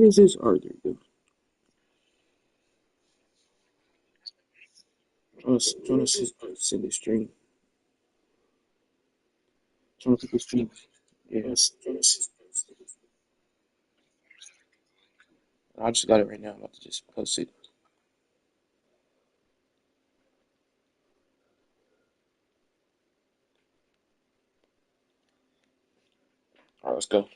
What is this? Oh, there you go. Trying to send the stream. Trying to put the stream. Yes. I just got it right now. I'm about to just post it. All right, let's go.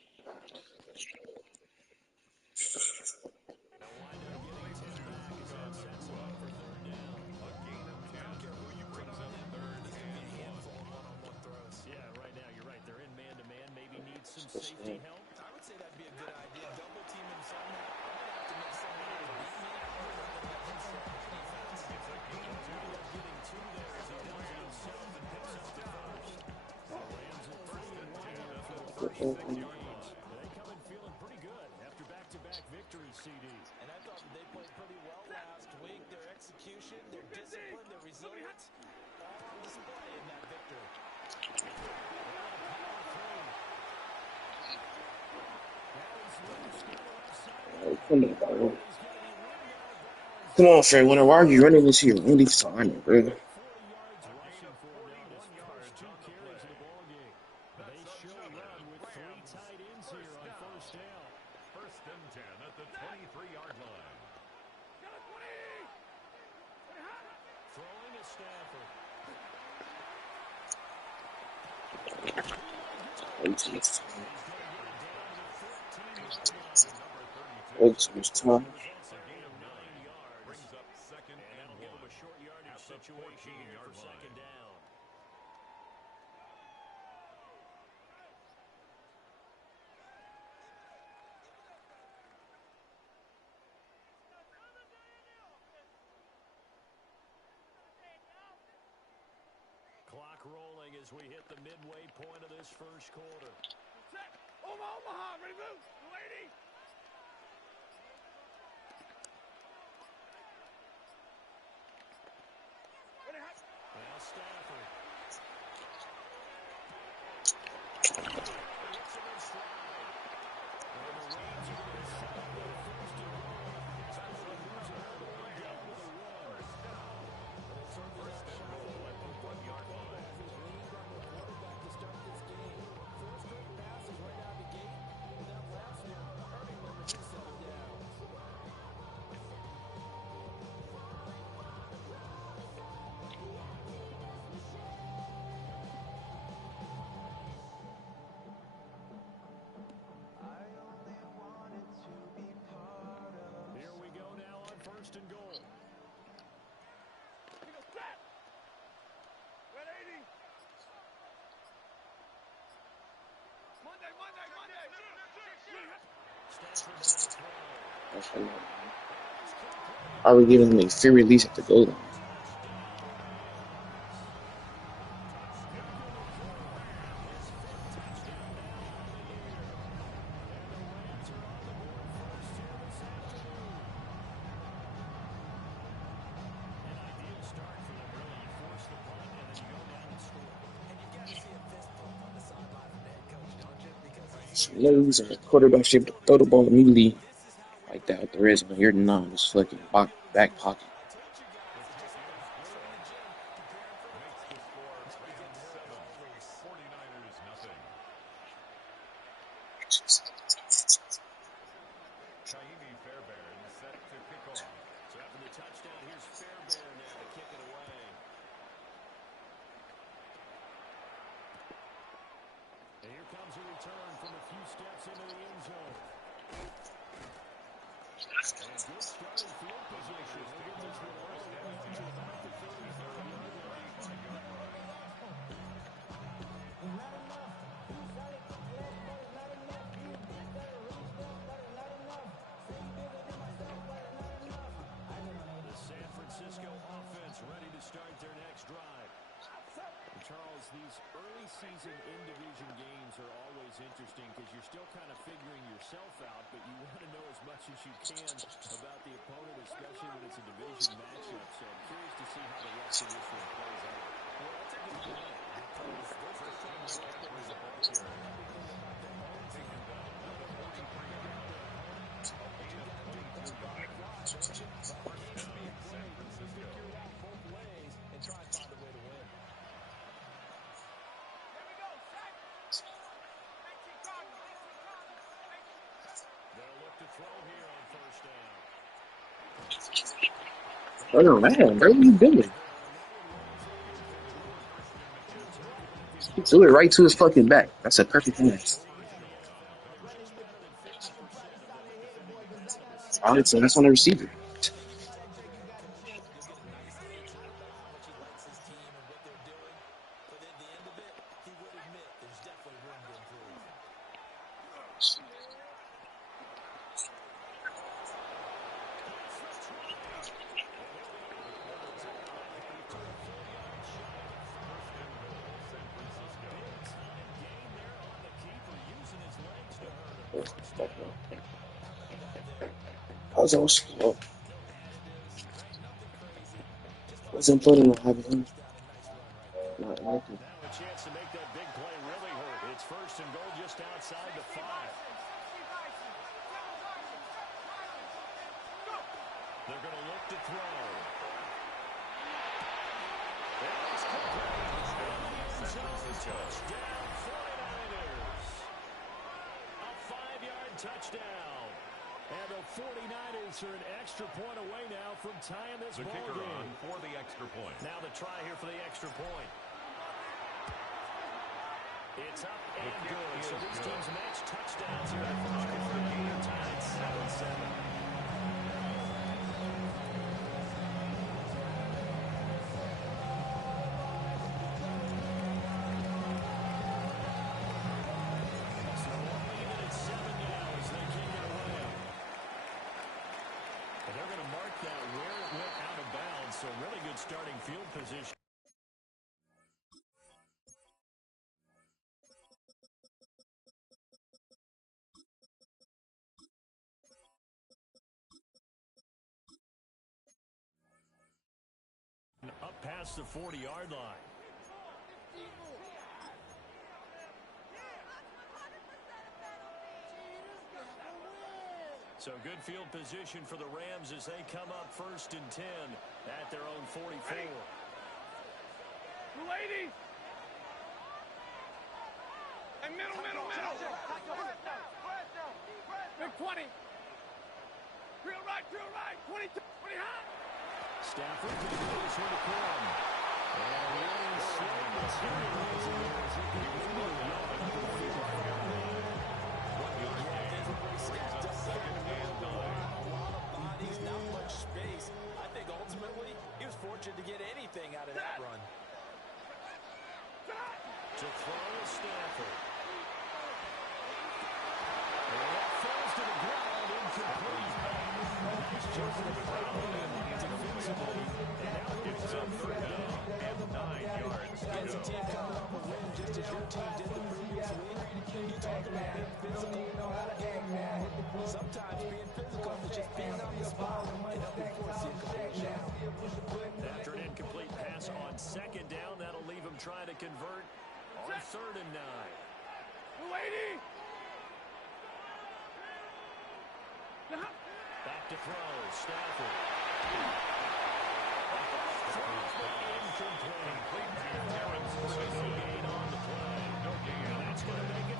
Come on, Fred Winter. Why are you running this here? Only time, bro. Way too much time. Clock rolling as we hit the midway point of this first quarter. Omaha, ready move, lady. Now Stafford. Hits him in stride. And the Rams are going to set up their first and goal. Especially losing early on down to the one. First and goal at the 1-yard line. Quarterback to start this game. 4 straight passes right out of the gate. And that last one hurting them as he settled down. Here we go now on first and goal. Are we giving him a free release at the goal line? Lowe's or quarterback should throw the ball immediately like that with the red zone. You're not just fucking back pocket. Charles, these early season in-division games are always interesting because you're still kind of figuring yourself out, but you want to know as much as you can about the opponent, especially when it's a division matchup. So I'm curious to see how the rest of this one plays out. Well, that's a good point because those are trying to get the result here. Oh man, bro, what you doing? He threw it right to his fucking back. That's a perfect pass. That's on the receiver. I was all slow. Wasn't putting on having not working. Now a chance to make that big play really hurt. It's first and goal just outside the 5. They're going to look to throw. It's complete. Touchdown 49ers. A 5-yard touchdown. And the 49ers are an extra point away now from tying this ball game. The kicker on for the extra point. Now the try here for the extra point. It's up and good. So these teams match touchdowns here in the first quarter. Game tied 7-7. So really good starting field position. Up past the 40-yard line. So good field position for the Rams as they come up first and 10 at their own 44. 280. And middle. Big 20. Real right. 20 high. Stafford to the goes here to Crum. And really slow materializing as he can move it. Not much space. I think ultimately he was fortunate to get anything out of that run. To throw Stafford. And that falls to the ground incomplete. Nice job for the following defensively. And now it's up for down and 9 yards to As a go. team coming off a win just as your team did the previous week, you talk about being physical. Sometimes being physical is just being on the spot and helping force the incompletion. After an incomplete pass on second down, that'll leave him trying to convert on 3rd and 9. 280. Back to throw, Stafford. Incomplete. No gain on the play. And that's going to make it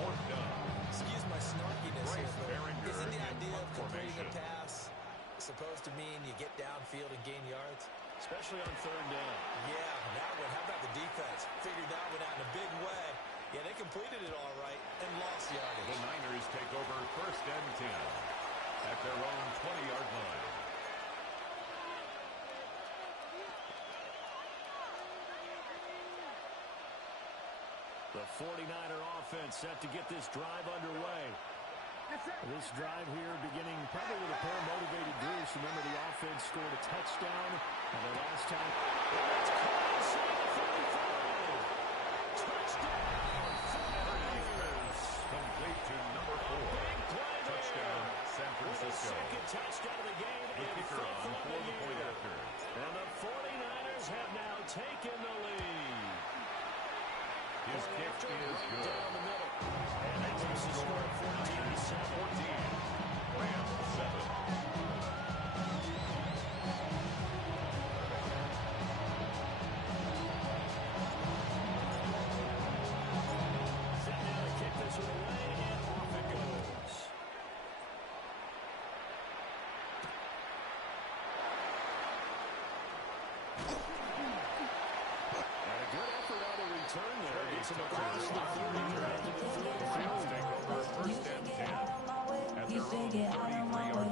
4th down. Excuse my snarkiness here, but isn't the idea of completing a pass supposed to mean you get downfield and gain yards? Especially on 3rd down. Yeah, now what? How about the defense? Figured that one out in a big way. Yeah, they completed it all right and lost yardage. The Niners take over 1st and 10 at their own 20-yard line. The 49er offense set to get this drive underway. This drive here beginning probably with a pair of motivated Bruce. Remember, the offense scored a touchdown and the last time. That's close to the 45. Touchdown, 49ers. Complete to number 4. Touchdown, San Francisco. Second touchdown of the game. The kicker on for the point after. And the 49ers have now taken the lead. His kick is good. Down the middle. And that takes the score at 14-7. Rams 7. Set now to kick this one away, and off it goes. Pass him across the 30 and to the 43. Take over first and 10 at their own 33-yard line.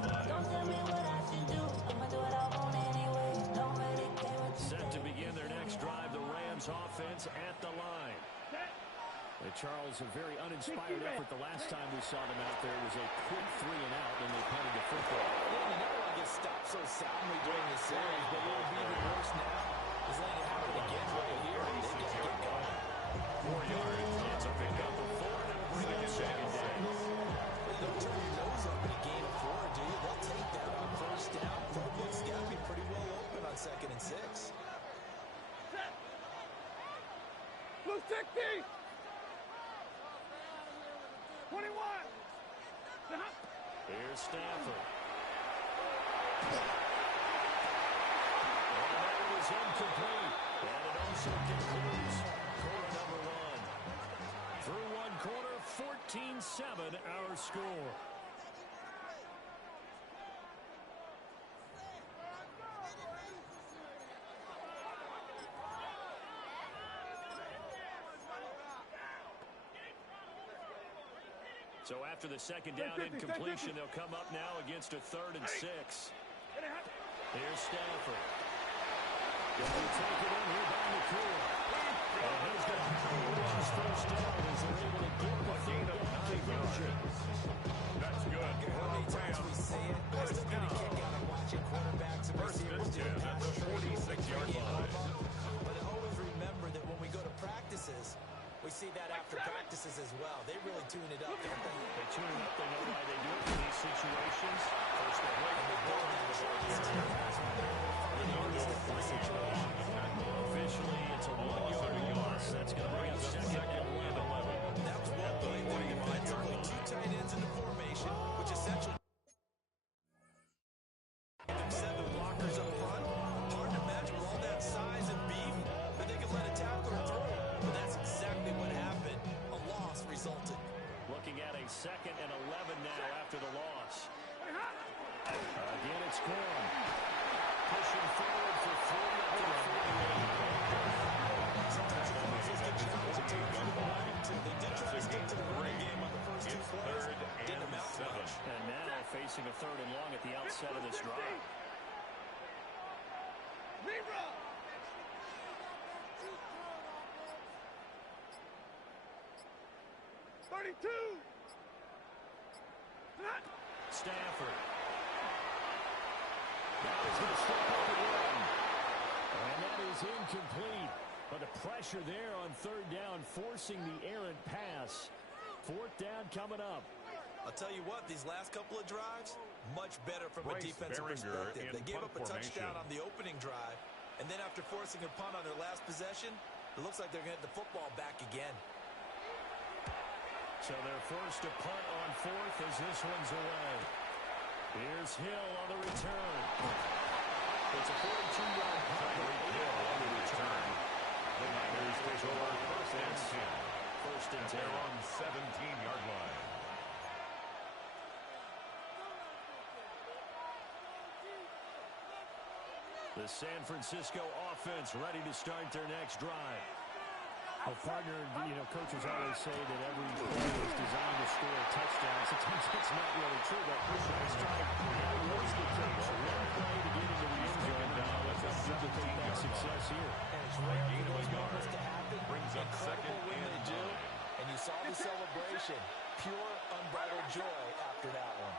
Set to begin their next drive, the Rams offense at the line. Charles, a very uninspired effort the last time we saw them out there. It was a quick 3 and out, and they punted the football. Yeah, you never want to get stopped so soundly during the series, but it will be even worse now. He's letting it happen again right here. They got to get going. 4 yards. It's a pickup of 4, and it'll bring it to second down. You don't turn your nose up in a game of 4, do you? They'll take that on first down. Playbook's got to be pretty well open on 2nd and 6. Blue 60! 21! Here's Stafford. And that was incomplete. And it also concludes quarter number 1. Through one quarter, 14-7 our score. So after the second down incompletion, they'll come up now against a 3rd and 6. Here's Stafford. Going to take it in here by McCool. And he's going to have his first down as they're able to get the gain of 9 yards. That's good. How many times we say it, I still get a kick out of watching quarterbacks and receivers do pass rush and 46-yard line. But always remember that when we go to practices, we see that after practices as well. They really tune it up, don't they? They tune it up. They know why they do it in these situations. First they hit, and they build on the situation. Officially, it's a 1-yard loss. That's going to bring up 2nd and 11. That was well played there defensively. 2 tight ends in the formation, which essentially 7 blockers up front. Hard to imagine with all that size and beef that they could let a tackler through. But that's exactly what happened. A loss resulted. Looking at a 2nd and 11 now after the loss. Again, it's Gorham. Pushing forward for 40 up to the 48. Sometimes offenses get challenged in terms of the line, too. They did try to stick to the running game on the first 2 plays. Didn't amount to much. And now facing a 3rd and long at the outset of this drive. Libra! Stafford. Now he's going to step up and run. And that is incomplete. But the pressure there on 3rd down, forcing the errant pass. 4th down coming up. I'll tell you what, these last couple of drives, much better from a Bryce defensive Behringer perspective. They in gave punt up a touchdown formation. on the opening drive, and then after forcing a punt on their last possession, it looks like they're going to get the football back again. So they're forced to punt on 4th as this one's away. Here's Hill on the return. It's a 42-yard punt. Hill on the return. The Niners take over first and 10. First and 10. They're on 17-yard line. The San Francisco offense ready to start their next drive. Well, partner, coaches always say that every play is designed to score a touchdown. Sometimes it's not really true, but this drive, that was the case. One play to get into the end zone. Now let's duplicate that success here. And it's rare for those moments to happen. Brings up Incredible 2nd when and they do. 9. And you saw the celebration. Pure, unbridled joy after that one.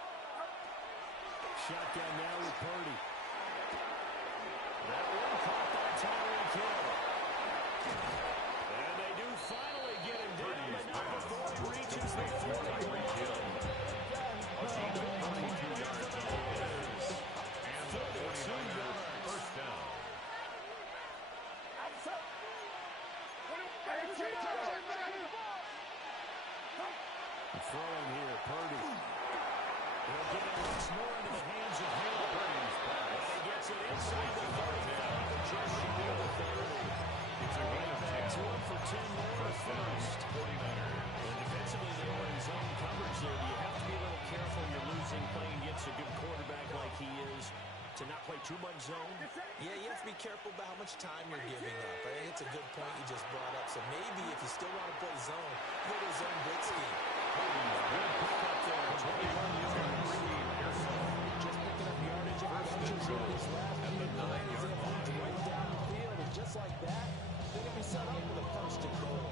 Shotgun now with Purdy. That one caught that Tyreek Hill. And they do finally get him down, but not before he reaches the 40. And the 49ers first down. Throwing here, Purdy. He'll get it once more into the hands of Hill. And he gets it inside the 35, just shy of the 30. It's a gain of 10. 2 for 10 more first. 49ers. And defensively, they were in zone coverage there. You have to be a little careful. You're losing playing against a Too-much zone. Yeah, you have to be careful about how much time you're giving up. I think it's a good point you just brought up. So maybe if you still want to play zone, go to a zone blitz scheme. Good pickup there. 21 yards. Just picking up yardage on benches here these last few plays. They have moved right down the field, and just like that, they're going to be set up with a first and goal.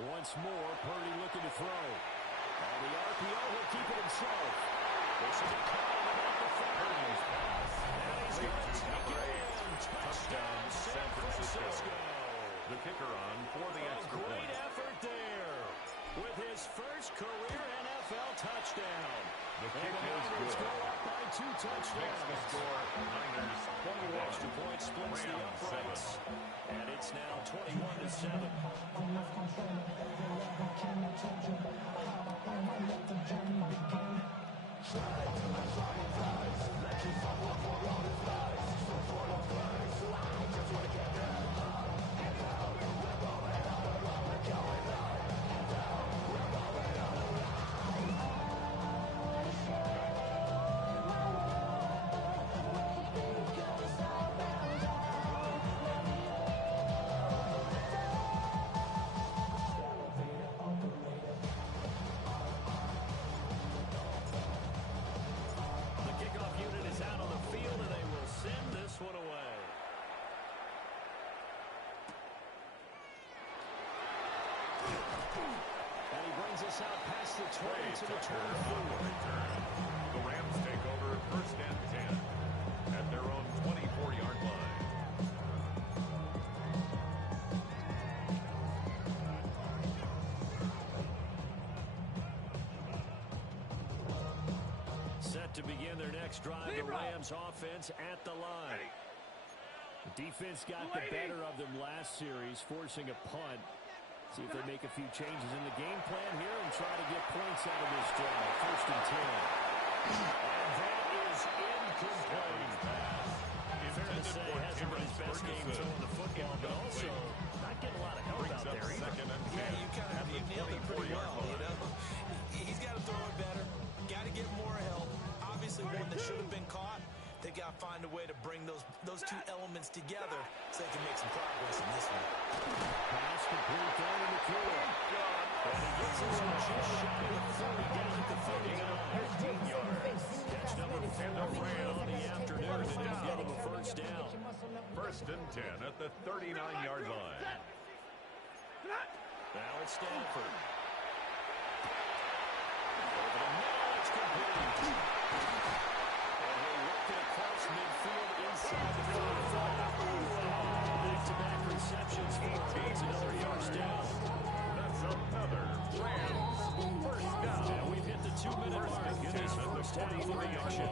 Once more, Purdy looking to throw. On the RPO, he'll keep it himself. This will be called about the 30. And he's going to take it in. Touchdown, San Francisco. The kicker on for the extra point. Great effort there with his first career NFL touchdown. The kick and the is Niners good. go up by 2 Makes the touchdowns. score Niners 21. Extra point splits the Rams uprights. 7. And it's now 21-7. One away. And he brings us out past the 20 to the 24. The Rams take over first and 10 at their own 24-yard line. Set to begin their next drive, the Rams offense at the line. The defense got the better of them last series, forcing a punt. See if they make a few changes in the game plan here and try to get points out of this drive. First and 10. And that is incomplete. Fair to say, hasn't been his best game throwing the football, but also not getting a lot of help out there either. Yeah, you nailed it pretty well, you know. He's got to throw it better. Got to get more help. Obviously, one that should have been caught. They got to find a way to bring those two elements together so they can make some progress in this one. Pass complete down in the field. And he gets us just shy of 30, down at the 39. 15 yards. Catch number 4 on the afternoon, and he's got him a first down. First and 10 at the 39-yard line. Now it's Stanford. Over the middle, it's complete. And he'll work it across midfield inside the 45. Back-to-back receptions for him. It's another first down. That's another Rams first down. And we've hit the 2-minute mark in this first half of action.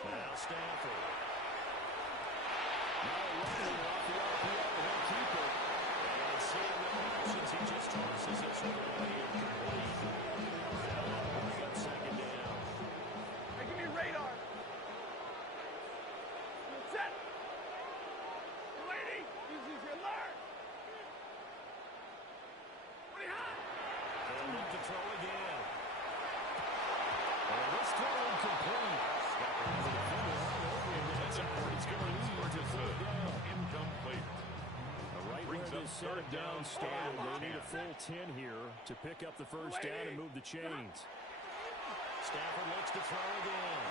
Now Stanford. Now running off the RPO. He'll keep it. And seeing the options, he just tosses this one away incomplete. That'll bring up second down. Hey, give me radar. Set. Lady, use your alert. They'll look to throw again. And this throw incomplete. Incomplete. Right where this set down started, they need a full 10 here to pick up the first down and move the chains. Stafford looks to throw again.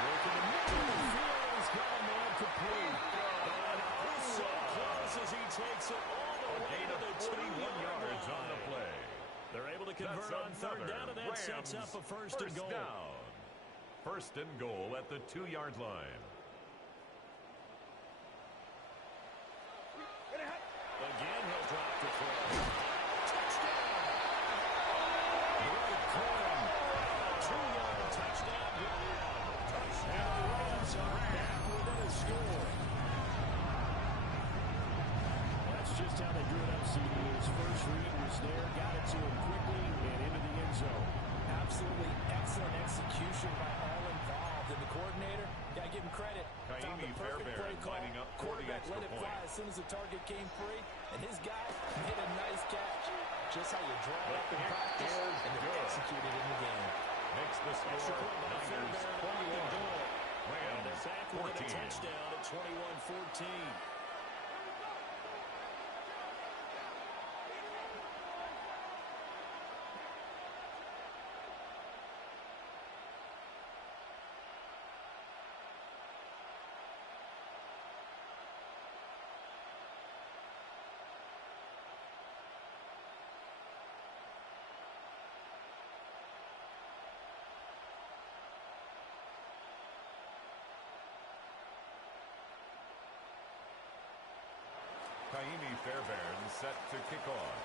Working the middle of the field, he's got a man complete. And oh, so close as he takes it all the way to the 21 yards on the play. They're able to convert on third down, and that sets up a first and goal. Down. First and goal at the 2-yard line. Again, he'll drop the throw. Touchdown! Great Corum. 2-yard touchdown run. And the Rams are back within a score. That's just how they drew it up, CD. His first read was there, got it to him quickly, and into the end zone. Absolutely excellent execution by all involved. And the coordinator, got to give him credit. Found the perfect play call. lining up for the Quarterback extra let it point. fly as soon as the target came free. And his guy hit a nice catch. Just how you draw it up in practice and then execute it in the game. Makes the Extra score point by Niners Fairbairn. 21. And they're Rams back with a 14. touchdown at 21-14. Kaimi Fairbairn set to kick off.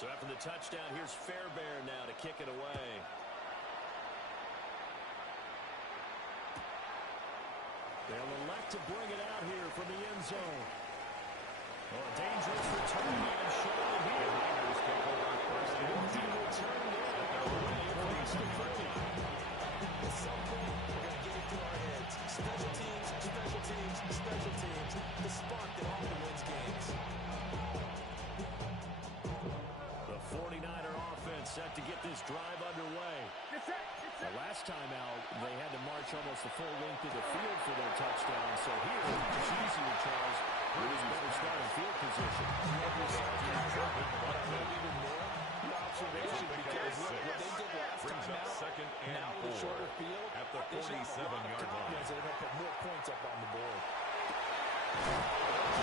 So after the touchdown, here's Fairbairn now to kick it away. They'll elect to bring it out here from the end zone. Oh, a dangerous return man shown here. Niners take over first and 10. Return there. Across the 30. At some point, we're going to get it through our heads. Special teams, special teams, special teams. The spark that often wins games. The 49er offense set to get this drive underway. The last time out, they had to march almost the full length of the field for their touchdown. So here, it's easier, Charles. Here's better starting field position. Even more observation because what they did last Brings time up out, second and now with a 4 shorter field, at the they should have a lot of 47-yard line. confidence that they're going to put more points up on the board.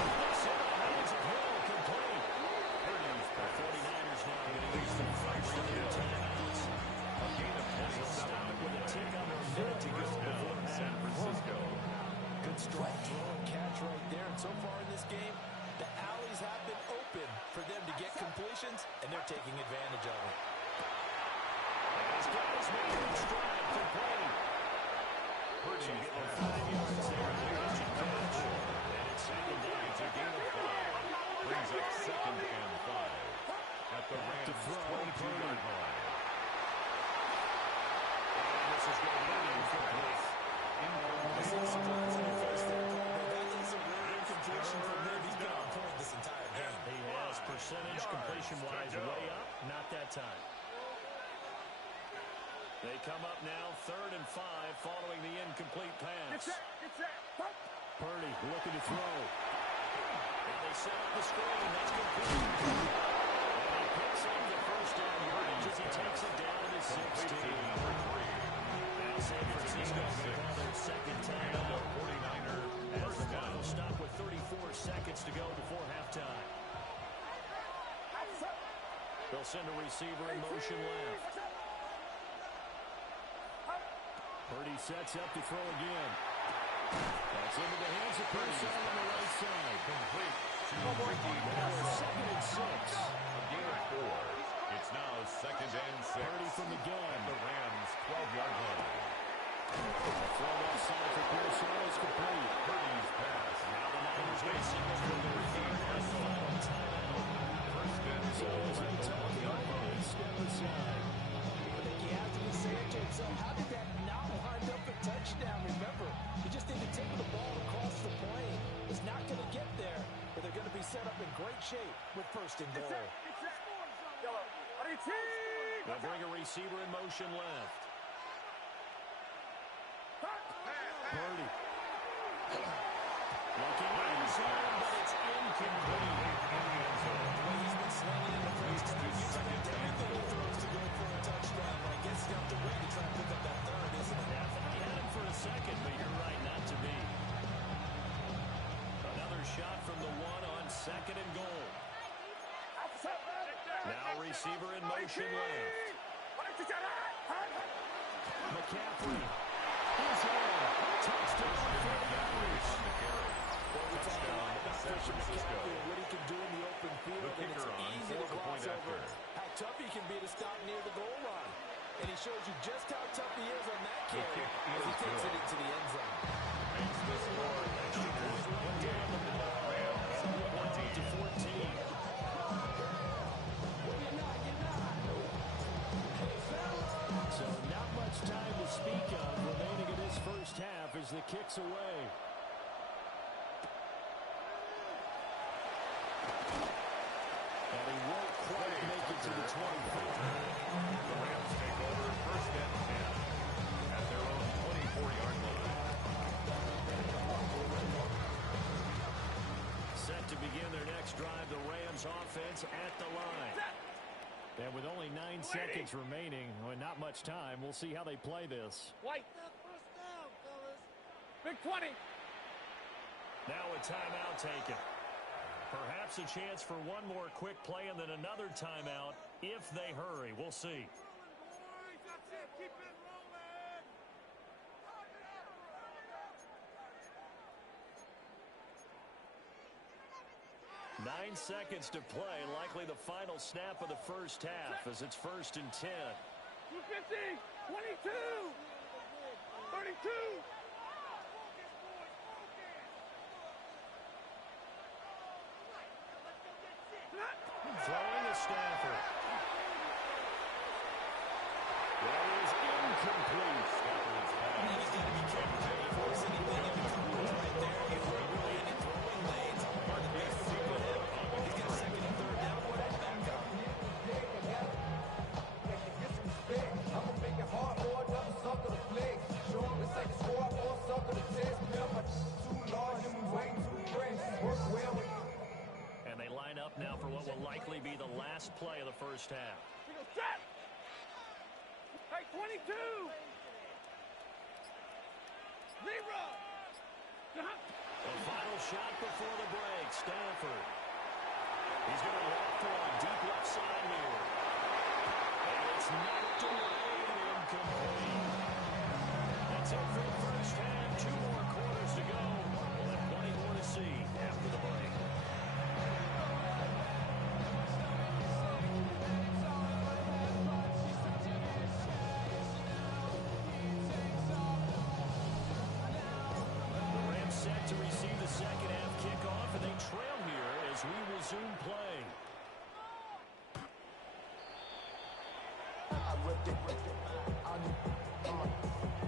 Hands of Hill complete. The 49ers now going to use some first and 10 timeouts. A gain of 27 Stop with a tick under a minute to go First before down, San Francisco. Good strong throw and catch right there. And so far in this game, the alleys have been open for them to get completions, and they're taking advantage of it. He's got his man in stride complete. Purdy's pass. 5 yards there. Catch. And it's second down. It's a gain of 5. Brings up second and 5 at the Back to Rams' throw, 22-yard line. And this is going to be incomplete. That is a rare incompletion from him. He's been on point this entire game. He has percentage completion-wise way up. Not that time. They come up now 3rd and 5 following the incomplete pass. Purdy looking to throw. And they set up the screen. That's complete. And he picks up the first down yardage as he takes it down to the 16. Now San Francisco will call their second timeout. 49er As first the down. final stop with 34 seconds to go before halftime. They'll send a receiver in motion left. Purdy sets up to throw again. That's into the hands of Purcell on the right side. Complete to Ricky Now Nelson. 2nd and 6. A gain of 4. It's now second and 6 Purdy from the gun. at the Rams' 12-yard line. A throw left side for Purcell is complete. Purdy's pass. Now the Niners racing for their third and final timeout. First and So as they talk it over, they step aside. I think he has to be saying to himself, how did that not wind up a touchdown? Remember, he just didn't take the ball across the plane. It's not going to get there, but they're going to be set up in great shape with first and goal. They'll bring a receiver in motion left. Purdy. Looking in his hand, but it's incomplete. He's been slinging in the first half. He's expect everything he throws to go for a touchdown, but I guess he's got to win to try and pick up that third, isn't it? Yeah, I thought he had him for a second, but you're right, not to be. Another shot from the one on 2nd and goal. Now receiver in motion left. McCaffrey. He's in. Touchdown for the Irish. Touchdown to San Francisco. What he can do in the open field, The and it's kicker on easy to for the gloss point over after. how tough he can be to stop near the goal line. And he shows you just how tough he is on that The carry kick as he is takes good. it into the end zone. Makes the score Niners 20. Rams 14. the kicks away. And he won't quite make it to the 24. The Rams take over first and 10 at their own 24-yard line. Set to begin their next drive, the Rams offense at the line. And with only 9 seconds remaining, well, not much time, we'll see how they play this. White. First down, fellas. Big 20. Now a timeout taken. Perhaps a chance for one more quick play and then another timeout if they hurry. We'll see. That's it. Keep it rolling. 9 seconds to play, likely the final snap of the first half as it's 1st and 10. 250, 22, 32. Throwing to Stafford. That is incomplete. Stafford's back. He's got to be careful how he forces anything into coverage right there. If we're really in the throwing lanes, part of the best thing with him. He's got second and third down. What a backup. I'ma make it hard for another sucker to flex. Show him the second score for a sucker to test. Never too large and we waiting to press. Work well with And they line up now for what will likely be the last play of the first half. He goes, set. Hey, 22. Zero. The final shot before the break, Stafford. He's going to walk one deep left side here. And it's knocked away and incomplete. That's it for the first half. 2 more quarters to go. We'll have plenty more to see after the break. The Rams set to receive the second half kickoff, and they trail here as we resume play. I ripped it. I'm a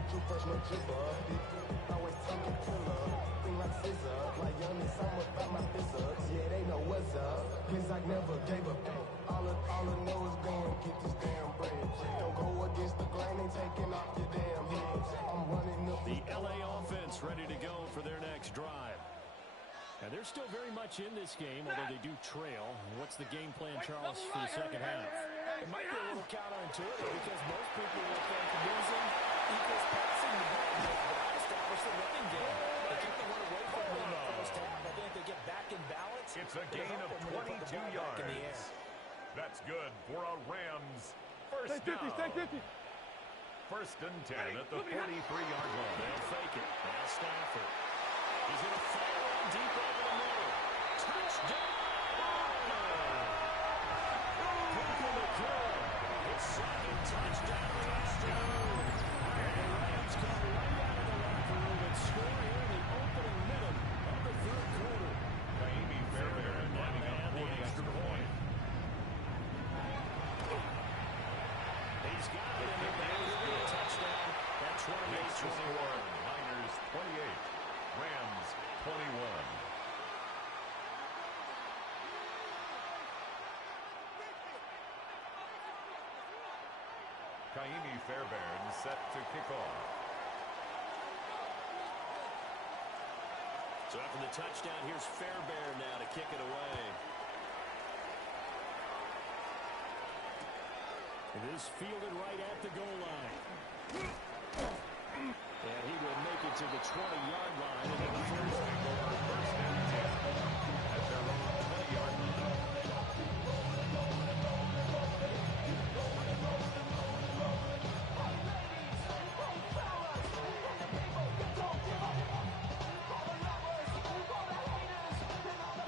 true freshman dripper. Always talking killer. Thing like scissor. Like young and some about my physics. Yeah, they know what's up. Cause I never gave up. All I know is going get this damn bread. Don't go against the grain. Ain't taking off your damn head. I'm running up. The LA offense ready to go for their next drive. And they're still very much in this game, although they do trail. What's the game plan, Charles, for the second half? It might be a little counterintuitive because most people will think losing equals passing the ball. But establish the running game. They kind of went away from it in the first half. I think they get back in balance. It's a gain of 22 yards. That's good for a Rams first Stay 50, stay down. 50. First and 10 at the 43-yard line. They'll fake it. Now Stafford. He's going to fire in deep over the middle. Touchdown! His second touchdown of the afternoon. And the Rams come right out of the locker room and score here in the opening minute of the third quarter. Kaimi Fairbairn lining up for the extra point. He's got it in the back. Touchdown. That 28-21. Niners 28, Rams 21. Kaimi Fairbairn set to kick off. So after the touchdown, here's Fairbairn now to kick it away. It is fielded right at the goal line. And he will make it to the 20-yard line. And then Niners take over first and 10 at their own 20-yard line.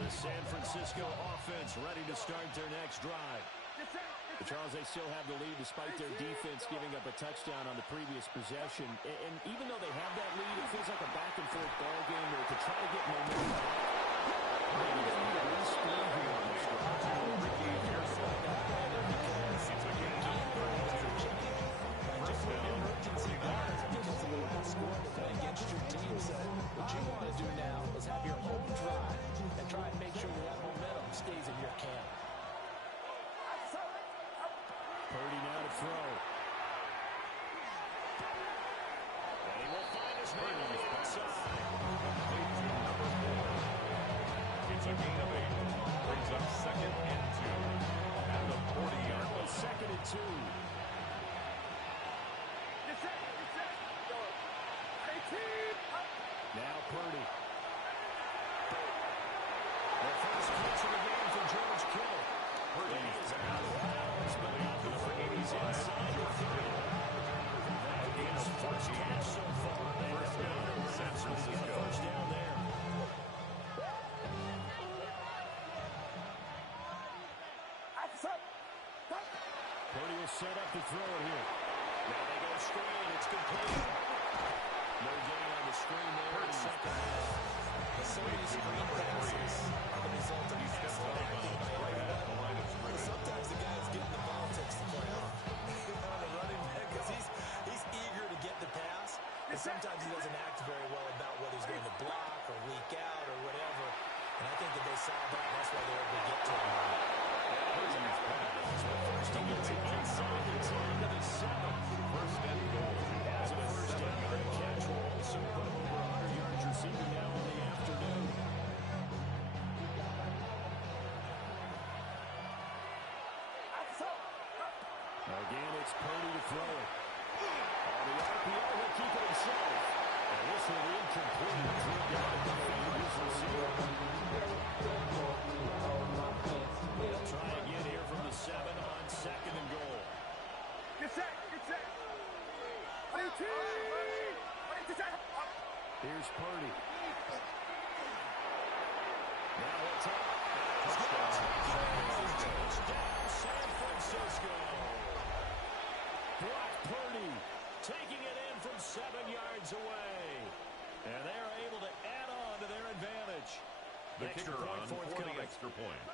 the San Francisco offense ready to start their next drive. Charles, they still have the lead despite their defense giving up a touchdown on the previous possession. And even though they have that lead, it feels like a back-and-forth ball game where to try to get momentum back. Maybe they need at least 3 here on this drive. It's a gain of 22. First down, 49. Scoring against your team. man on the outside. Complete to number 4. It's a gain of 8. Brings up 2nd and 2. At the 40-yard line. 2nd and 2. Now Purdy. The first catch of the game for George Kittle. Purdy's pass. But not before he's inside the 30. That is first catch so far. First down, San Francisco. First down there. Purdy will set up to throw it here. Now they go screen. It's complete. No gain on the screen there in second. So many screen passes are the result of pass blocking by everyone. But sometimes the guy who's getting the ball takes the play off. On the running back, because he's eager to get the pass, and sometimes he doesn't act very well about whether he's going to block or leak out or whatever. And I think that they saw that, and that's why they were able to get to him. First he gets it inside the 10 to the 7. First and goal. As a first down catch will also put him over 100 yards receiving now in the afternoon. Again, it's Purdy to throw it. On the RPO, he'll keep it himself. And this will be incomplete. Throw down at the field, his receiver. They'll try again here from the 7 on 2nd and goal. Get set. Here's Purdy. Now it's up. Touchdown, San Francisco. Brock Purdy taking it in from 7 yards away. And they're able to add on to their advantage. The kicker on for the extra point.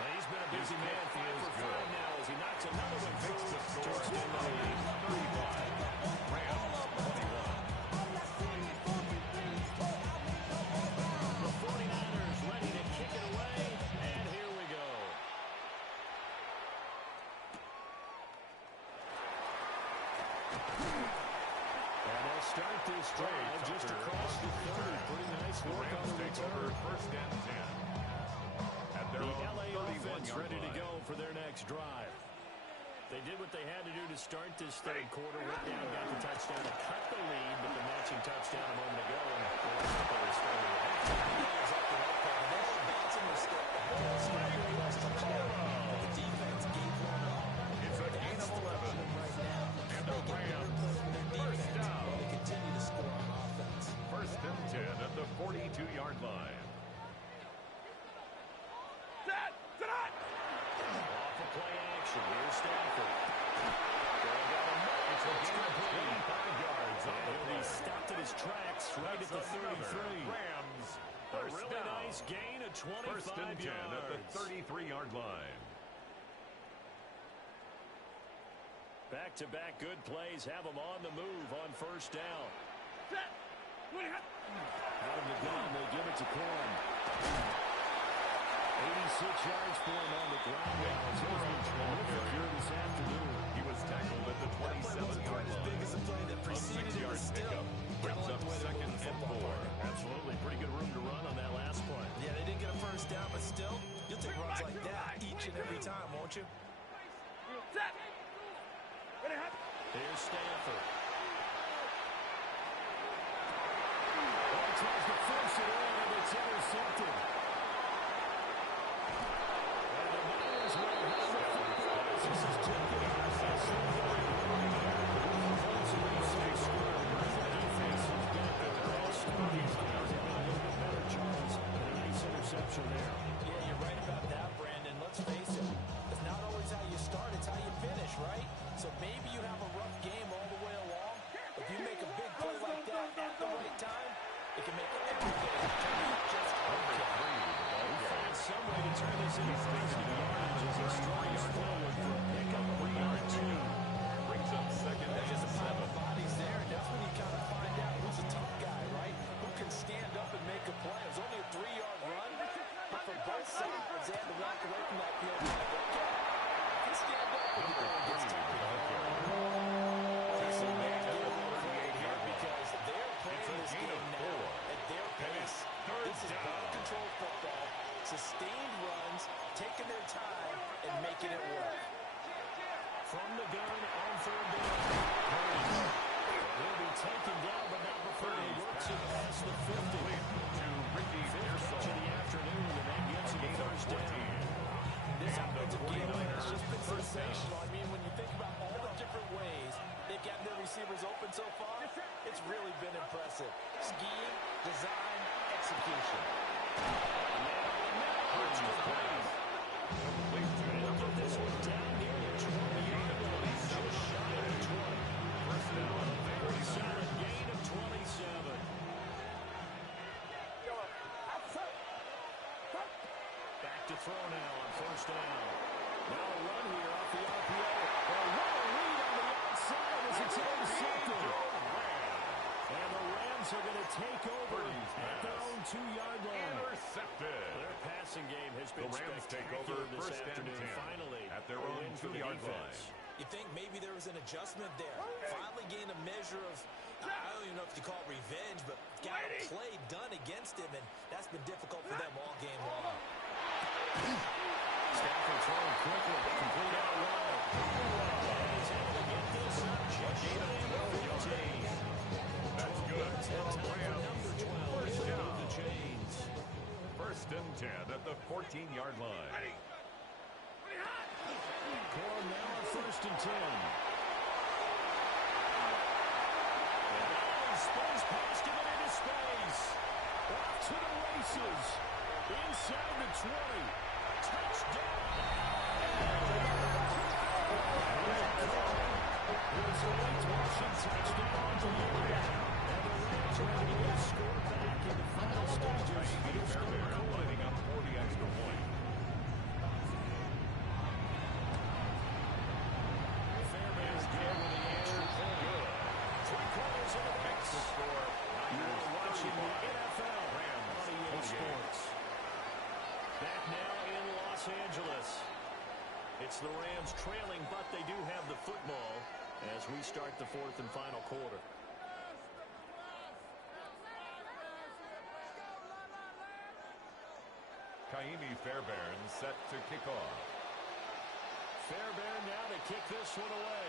He's been a busy man. 5 for 5 now as he knocks another one Makes through the to score extend the lead. 35. Rams 21. The 49ers ready to kick it away, and here we go. And they'll start this drive just across the 30. Pretty nice work on Rams the take over return. first and 10. At their The own LA 31-yard offense ready to line. go for their next drive. They did what they had to do to start this third quarter. Went down, got the touchdown to cut the lead, but the matching touchdown a moment ago. And the rest of the story. The defense gave one up. It's a gain of 11. And the Rams first down. They continue to score on offense. First and 10 at the 42-yard line. Off of play action. Here's Stafford. It's a gain of 25 yards on the He'll be play. stopped at his tracks right at the That's another 33. Rams A first really down. nice gain of 25 First and 10 yards. at the 33-yard line. Back-to-back good plays have them on the move on first down. Out of the gun, they give it to Corn. 86 yards for him on the ground now. He's been terrific here this afternoon. He was tackled at the 27-yard As big as the play that line. A preceded it 6-yard was still. pickup brings up second and 4. Absolutely. Pretty good room to run on that last play. Yeah, they didn't get a first down, but still, you'll take runs like that each and every time, won't you? Here's Stanford. He tries to force it in, and it's intercepted. And the Niners will have the football. This is taken interception. Offensively, they scored. The defense has been at their best. These guys have been a little bit better, Charles. And a nice interception there. Yeah, you're right about that, Brandon. Let's face it. It's not always how you start, it's how you finish, right? So maybe you have a rough game all the way along. If you make a big play like that at the right time, it can make every game just okay. He finds some way to turn this into 30 yards as he strides forward for a pickup. 3-yard two. Brings up second There's and just a pile 7. of bodies there, and that's when you kind of find out who's a tough guy, right? Who can stand up and make a play. It was only a 3-yard run, but for both sides, they had to walk away from that field like, okay, I can stand up when the ball gets tired. is ball-control football, sustained runs, taking their time, and making it work. From the gun on third down. He'll be taken down, but not before he works it past the 50. Fifth catch of the afternoon, and that gets him a first down. This offensive game has just been sensational. I mean, when you think about all the different ways they've gotten their receivers open so far, it's really been impressive. Scheme, design, execution. This one down near the 20-yard line, just shy of the 20. First down, Very solid gain of 27. Back to throw now on first down. Now a run here off the RPO. Well, what a read on the outside as it's intercepted. And the Rams are going to take over at their own 2-yard line. intercepted. Their passing game has been The Rams take over spectacular this first and afternoon. 10 Finally, at their a own win for the 2-yard defense. line. You think maybe there was an adjustment there. Finally gained a measure of, I don't even know if you call it revenge, but got a play done against him, and that's been difficult for them all game long. Stafford throwing quickly, complete out wide. And he's able to get this up just shy of 15. That's good. Number 12 First to down. move the chains. First and 10 at the 14-yard line. Corum now on first and 10. And spins past him and into space. Off to the races. Inside the 20. Touchdown. Here's a late rushing touchdown on the year. And the Rams are able to score back in the final stages. Fairbairn lining up for the extra point. Fairbairn's good with the extra point. Good. 3 quarters of the Makes the score. You are watching the NFL Rams on EA 28. Sports. Back now in Los Angeles. It's the Rams trailing, but they do have the football as we start the 4th and final quarter. Kaimi Fairbairn set to kick off. Fairbairn now to kick this one away.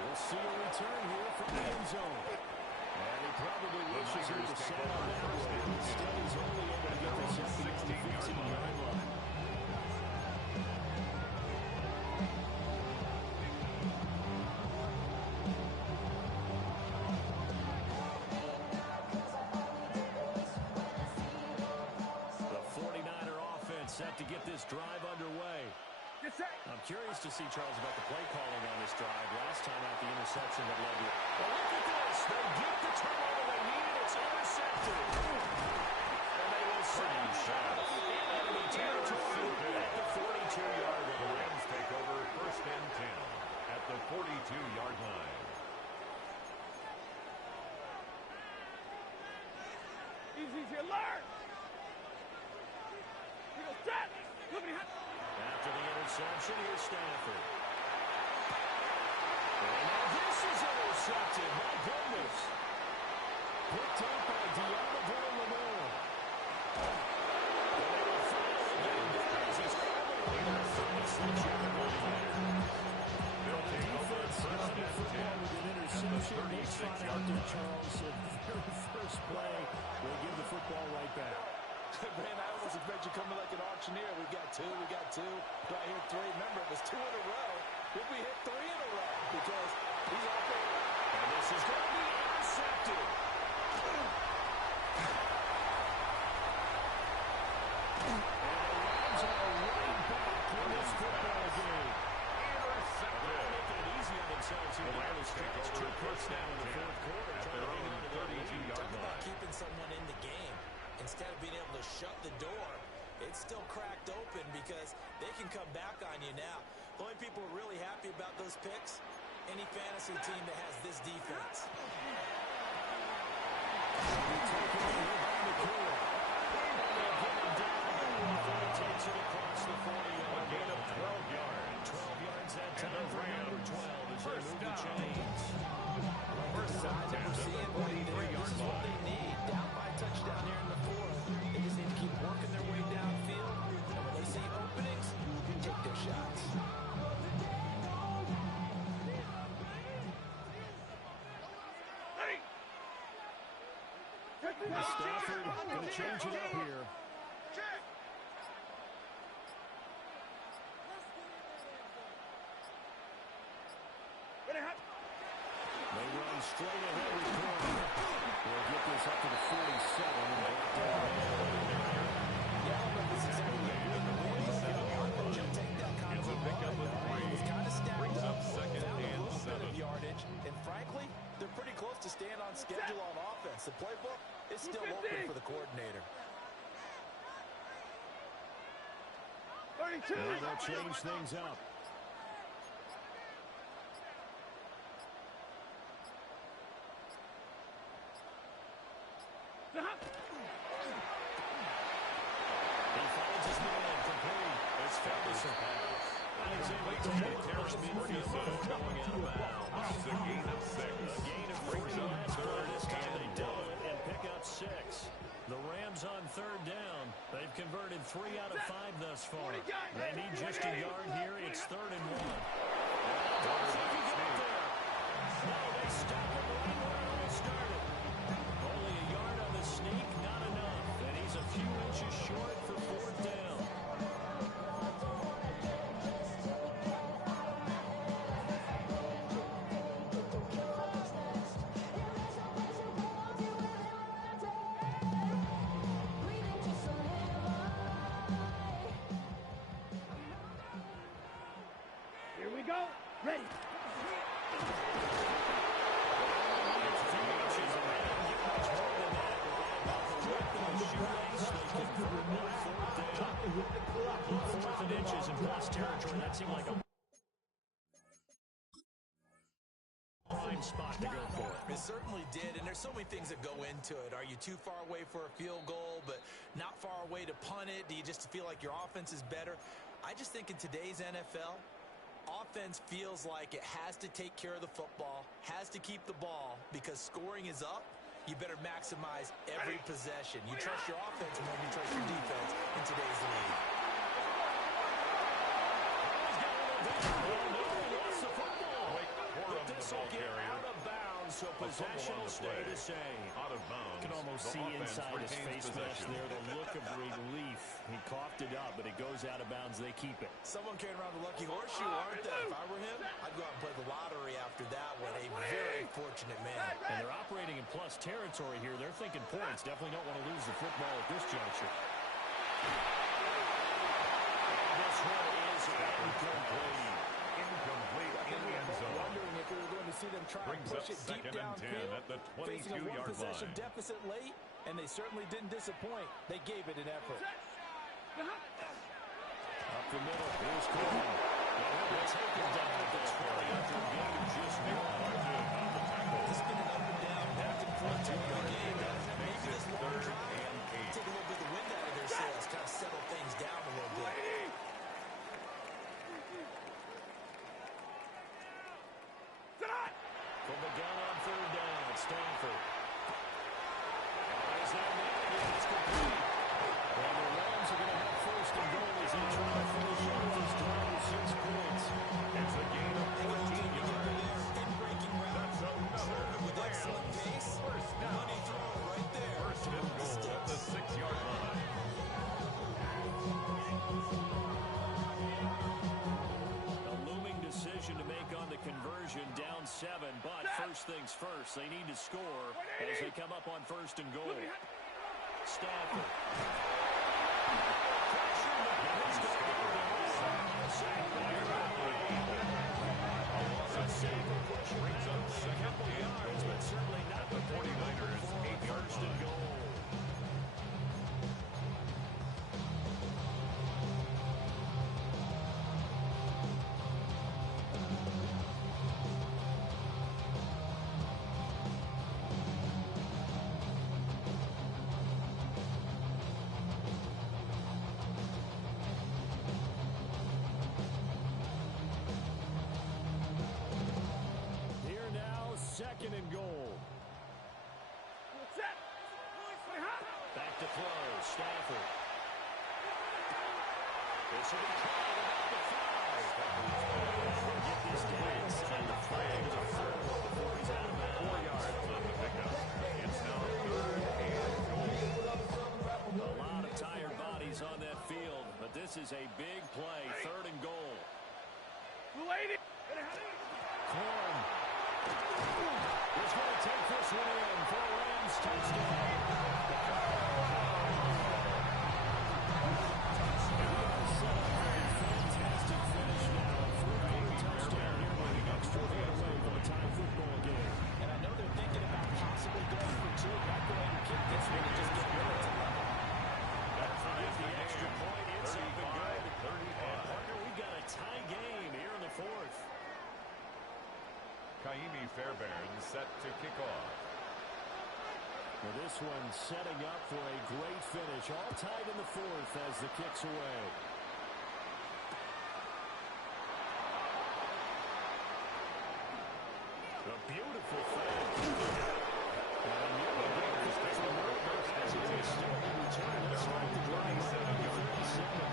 We'll see a return here from the end zone. And he probably wishes he was set on that road. Instead, he's only able to get this up beyond the 15-yard line. The 49er offense set to get this drive underway. I'm curious to see, Charles, about the play calling on this drive. Last time out, the interception that led to it. Well, look at this. They get the turnover they needed. It's intercepted. And they will send in enemy territory at the 42-yard The line. Rams take over first and 10 at the 42-yard line. Easy, alert! You go, set! Look at him! After the interception, here's Stafford. And now this is intercepted. My goodness. Picked up by Deontay Lamar. And they will finally get him down as he's covering here at 36-yard line. They'll take over first and 10 With an at interception, the they try 36-yard out there, line. Charles. The very first play, they give the football right back. Man, I almost expect you coming like an auctioneer. We got two. Do I hear 3? Remember, it was 2 in a row. Did we hit 3 in a row? Because he's out there. And this is going to be intercepted. And the Rams are right back in this football game. Intercepted. They're making it easy on themselves here. The Rams take over first down in and the 10 fourth quarter. at Trying their to hang own on to that lead. 32-yard Talk about line. keeping someone in the game. Instead of being able to shut the door, it's still cracked open because they can come back on you now. The only people who are really happy about those picks, any fantasy team that has this defense. Takes it across the 40-yard A gain of line. 12 yards. 12 yards that And time the for number Rams 12 as they first move the down. chains. Stafford going to change it up here. They run straight ahead with Gordon. They'll get this up to the 47 and back down. Yeah, I don't know if this is something that we can take that kind of a run. It was kind of stacked up, found a little bit of yardage, and frankly, they're pretty close to staying on schedule on offense. The playbook is still open for the coordinator. 32. Well, they'll change things up. He finds his man complete. It's Ferguson pass. And he's able to take it across midfield going out of bounds. It's a gain of 6. A gain of 3 yards, but this time they do it and pick up 6. The Rams on third down. They've converted 3 out of 5 thus far. They need just a yard here. It's 3rd and 1. No, they stop him right where it all started. Only a yard on the sneak, not enough. And he's a few inches short for 4th down. Here we go. Ready. Fourth and inches in plus territory. That seemed like a prime spot to go for. It certainly did, and there's so many things that go into it. Are you too far away for a field goal, but not far away to punt it? Do you just feel like your offense is better? I just think in today's NFL, offense feels like it has to take care of the football, has to keep the ball, because scoring is up. You better maximize every possession. You trust your offense more than you trust your defense in today's league. But this will get out of bounds, so possession will stay the same. Out of bounds. You can almost see inside his face mask there the look of relief. He coughed it up, but it goes out of bounds. They keep it. Someone carrying around the lucky horseshoe, aren't they? If I were him, I'd go out and play the lottery after that one. A very fortunate man. And they're operating in plus territory here. They're thinking points. Definitely don't want to lose the football at this juncture. This one is incomplete. Incomplete in the end zone. Wondering if we were going to see them try Brings to push up it deep 2nd and 10 downfield. at the Facing a 22-yard one-possession line. deficit late, and they certainly didn't disappoint. They gave it an effort. Up the middle. Here's Coleman. They'll take him down at the 20 after a gain of just 1. It's been an up and down, back and forth type of game. Maybe this long drive take a little bit of the wind out of their sails, kind of settle things down a little bit. From the gun on 3rd down, Stanford. Is there now? It's complete. And the Rams are going to have 1st and goal as they try to finish off this drive with 6 points. It's a gain of 14 yards. In breaking route. That's another With excellent pace. First down. Money throw right there. 1st and goal at the 6-yard line. A looming decision to make on the conversion, down 7, but first things first, they need to score as they come up on 1st and goal. Stafford. Brings up 2nd and goal. But certainly not At the 49ers 8-yard first and line. goal. Here now, 2nd and goal. Back to throw, Stafford. This will be called about the 5. Get this dance and the flag to the 4 before he's out of bounds. 4 yards on the pickup. It's now 3rd and This is a big play, 3rd and goal. Corn is going to take this one in for a Rams touchdown. Set up for a fantastic finish now. A 4th-quarter touchdown here with an extra point away from a tie football game. And I know they're thinking about possibly going for 2. Not go ahead and kick this one and just get rid of it to level. That's the extra point. It's up and good. And partner, we've got a tie game here in the 4th. Kaimi Fairbairn set to kick off. Well, this one setting up for a great finish. All tied in the 4th as the kick's away. A beautiful fake. And the Raiders get the marker as it is still in return. Let's start the drive right on the 32nd.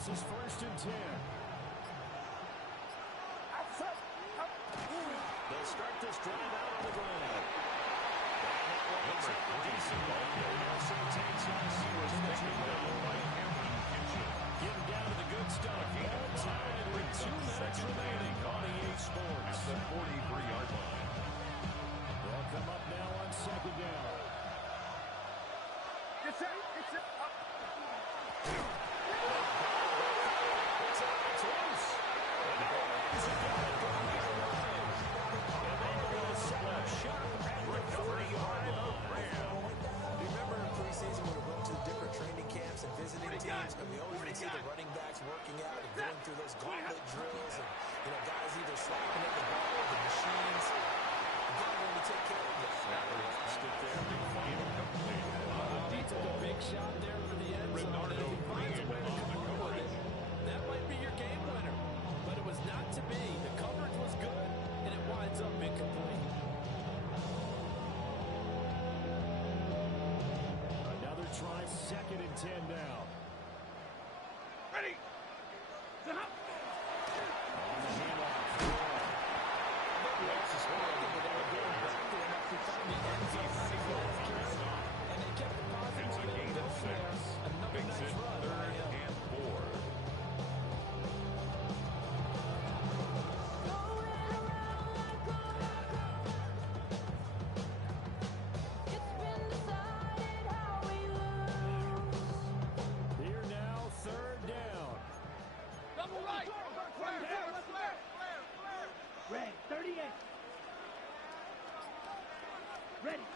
This is 1st and 10. They'll start this drive out on the ground. And that lines up a decent ball. Also takes us. Getting down to the good stuff. All tied with 2 minutes remaining on EA Sports. At the 43-yard line. They'll come up now on 2nd down. It's up. It's loose. And the Rams have got it from the Lions. And they are going to set up shop at the 40-yard line. Do you remember in preseason when we went to different training camps and visiting teams, and we always would see the running backs working out and going through those gauntlet drills, and guys either slapping at the ball or the machines. God, when we take care of this. Stick there. Incomplete. He took a big shot there for the end zone, and if he finds a way to come up with it, that might be your game winner. But it was not to be. The coverage was good, and it winds up incomplete. Another try, 2nd and 10 now. Ready. On the handoff. And they kept the positive momentum going there. Another Makes nice it run. 3rd and 4. Here now, 3rd down. Double right. Red, 38. Ready.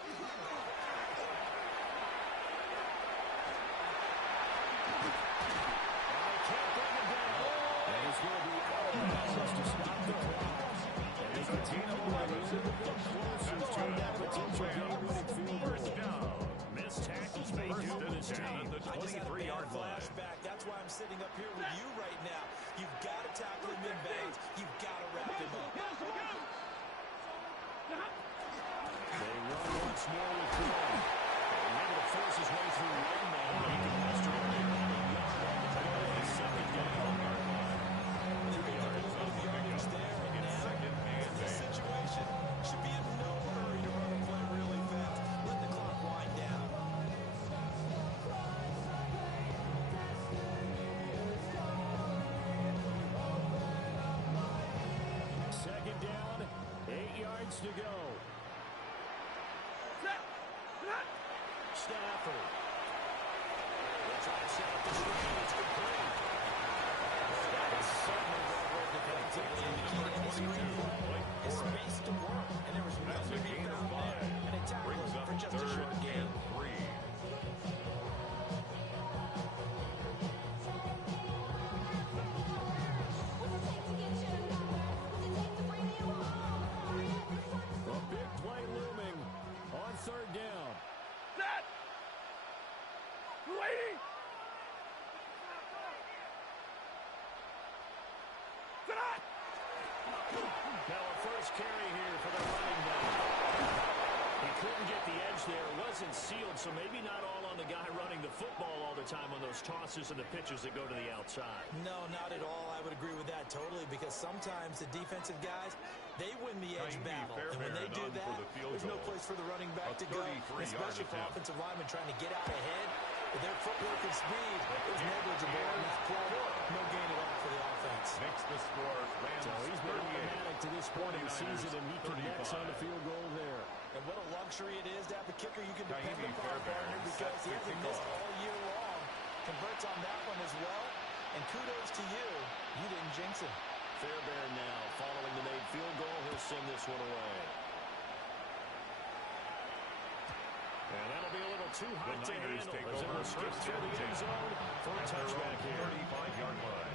And he's going to be out of bounds to stop the clock. And they continue moving closer to that potential game-winning field goal. Missed tackles may do this team. The 23-yard line. Flashback. That's why I'm sitting up here with you right now. You've got to tackle him in bounds. You've got to wrap him up. They run once more with Corn. And able to force his way through one man, but he can muster only about a yard on the play. 2nd down. 3 yards on the Yardage there, and in now 2nd and the 8. situation should be in no hurry to run a play really fast. Let the clock wind down. Second down, 8 yards to go. Stafford. They'll try to set up the screen. It's complete. Stafford certainly well read the Typically, the key to any screen play is space to work, and there was That's nothing a to be gain of found 5. there. And they tackled Brings him up for just a 3rd short gain. and 3. A big play looming on 3rd down. Set. Waiting. Sit down. Now a first carry here for the running back. He couldn't get the edge there. It wasn't sealed, so maybe not all on the guy running the football all the time on those tosses and the pitches that go to the outside. No, not at all. I would agree with that totally, because sometimes the defensive guys, they win the edge battle. And when they do that, there's no place for the running back to go, especially for offensive linemen trying to get out ahead. With their footwork and speed, it was negligible on that play. No gain at all for the offense. Makes the score Rams So he's been automatic to this point in the season, and he connects on the field goal there. And what a luxury it is to have a kicker you can depend Naimi upon, partner, because he hasn't missed kickoff. all year long. Converts on that one as well. And kudos to you. You didn't jinx him. Fairbairn now, following the made field goal, he'll send this one away. And that'll be a little too hot to handle take as it over will skip first through and the end 10 zone for a at their touchback own here. 35-yard line.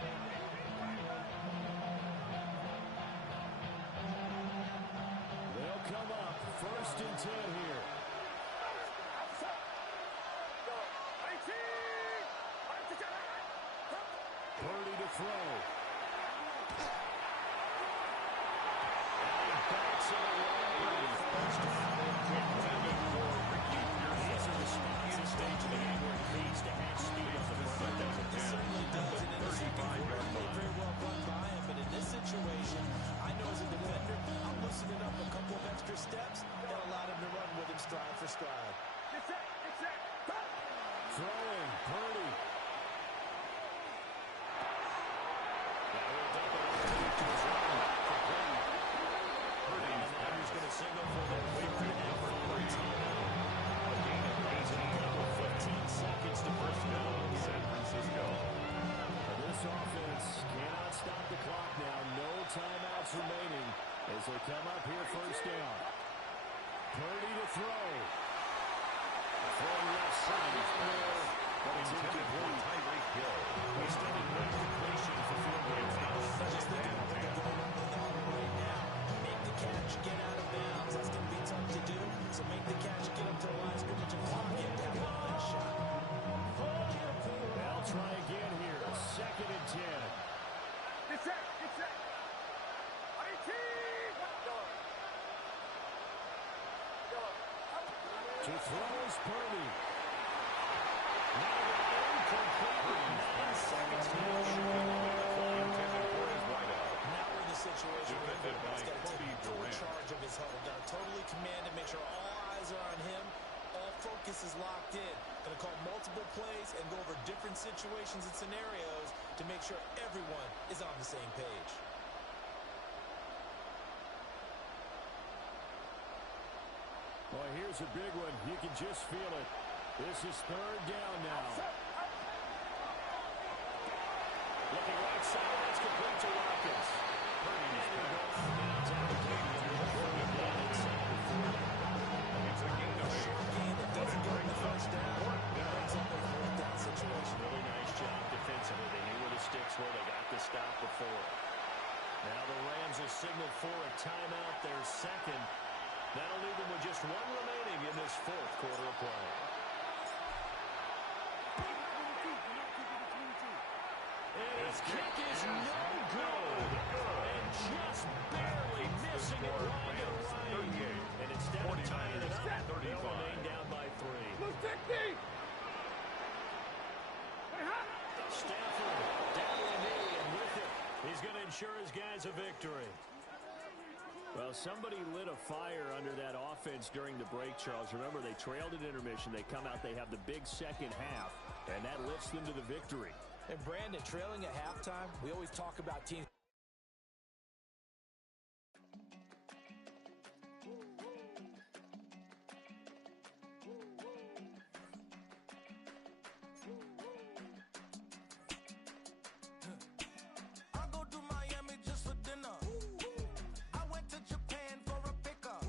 They'll come up first and 10 here. Purdy to throw. And he backs it away. First down. He's in the speed stage of the game where he needs to have speed on the front. He certainly does. And in the second quarter, he may very well run by him. But in this situation, I know as a defender, I'm loosening up a couple of extra steps and allowed him to run with him stride for stride. Throwing, Purdy. He's going to signal for the 15 seconds to first down. San Francisco. This offense cannot stop the clock now. No timeouts remaining as they come up here first down. Purdy to throw. Throwing left side is there, but it's incomplete. Extended one completion for field goal. Just think about what they're going on right now. Make the catch, get out of bounds. That's going to be tough to do. So make the catch, get up to the line, scrimmage, and clock it down on that shot. They'll try again here. Second and 10. To throw is Purdy. Now they're incomplete. 9 seconds to go. Now we're in the situation where the quarterback's got to take full Durant. charge of his huddle. Got to totally command and make sure all eyes are on him. All focus is locked in. Going to call multiple plays and go over different situations and scenarios to make sure everyone is on the same page. Boy, here's a big one. You can just feel it. This is third down now. Looking right side. That's complete to Watkins. It's a gain of 8. Game that doesn't go in the first down. Brings up a fourth down situation. Really nice job defensively. They knew where the sticks were. They got the stop before. Now the Rams will signal for a timeout. Their second. That'll leave them with just one remaining in this fourth quarter of play. And his kick is no good. And just barely missing it wide to right. And instead of tying it up, they'll remain down by 3. Stafford down to the knee, and with it, he's going to ensure his guys a victory. Well, somebody lit a fire under that offense during the break, Charles. Remember, they trailed at intermission. They come out, they have the big second half, and that lifts them to the victory. And Brandon, trailing at halftime, we always talk about teams